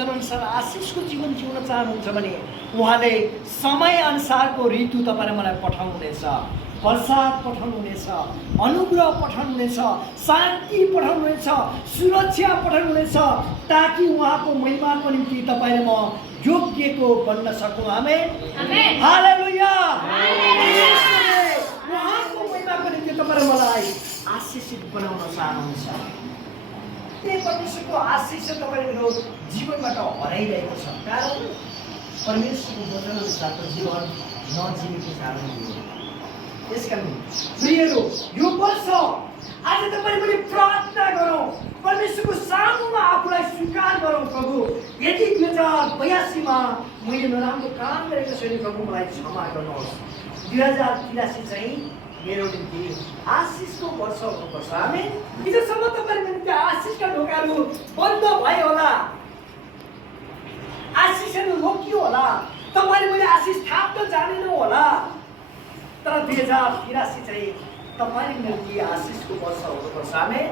वचनअनुसार आशिषको जीवन जिउन चाहनुहुन्छ भने उहाँले समयअनुसारको ऋतु तपाईँले मलाई पठाउनुहुनेछ, वर्षात पठाउनुहुनेछ, अनुग्रह पठाउनुहुनेछ, शान्ति पठाउनुहुनेछ, सुरक्षा पठाउनुहुनेछ, ताकि उहाँको महिमाको निम्ति तपाईँले म योग्यको बन्न सकौँ। आमेन, हालेलुया। उहाँको महिमाको निम्ति तपाईँले मलाई आशिषित बनाउन चाहनुहुन्छ। त्यही परमेश्वरको आशिष चाहिँ तपाईँले मेरो जीवनबाट हराइरहेको छ, कारण परमेश्वरको वचनअनुसारको जीवन नजिएको कारणले हो। त्यसकारण प्रियहरू, यो वर्ष आज तपाईँ पनि प्रार्थना गरौँ, परमेश्वरको सामुमा आफूलाई स्वीकार गरौँ। प्रभु, यदि 2082 मैले नराम्रो काम गरेको छैन, प्रभु मलाई क्षमा गर्नुहोस्। 2083 चाहिँ मेरो निम्ति आशिषको वर्ष हुनुपर्छ। आमेन। हिजोसम्म तपाईँको निम्ति आशिषका ढोकाहरू बन्द भयो होला, आशिषहरू रोकियो होला, तपाईँले मैले आशिष थाप्न जानेनौ होला, तर 2083 चाहिँ तपाईँले मेरो निम्ति आशिषको वर्ष हुनुपर्छ। आमेन।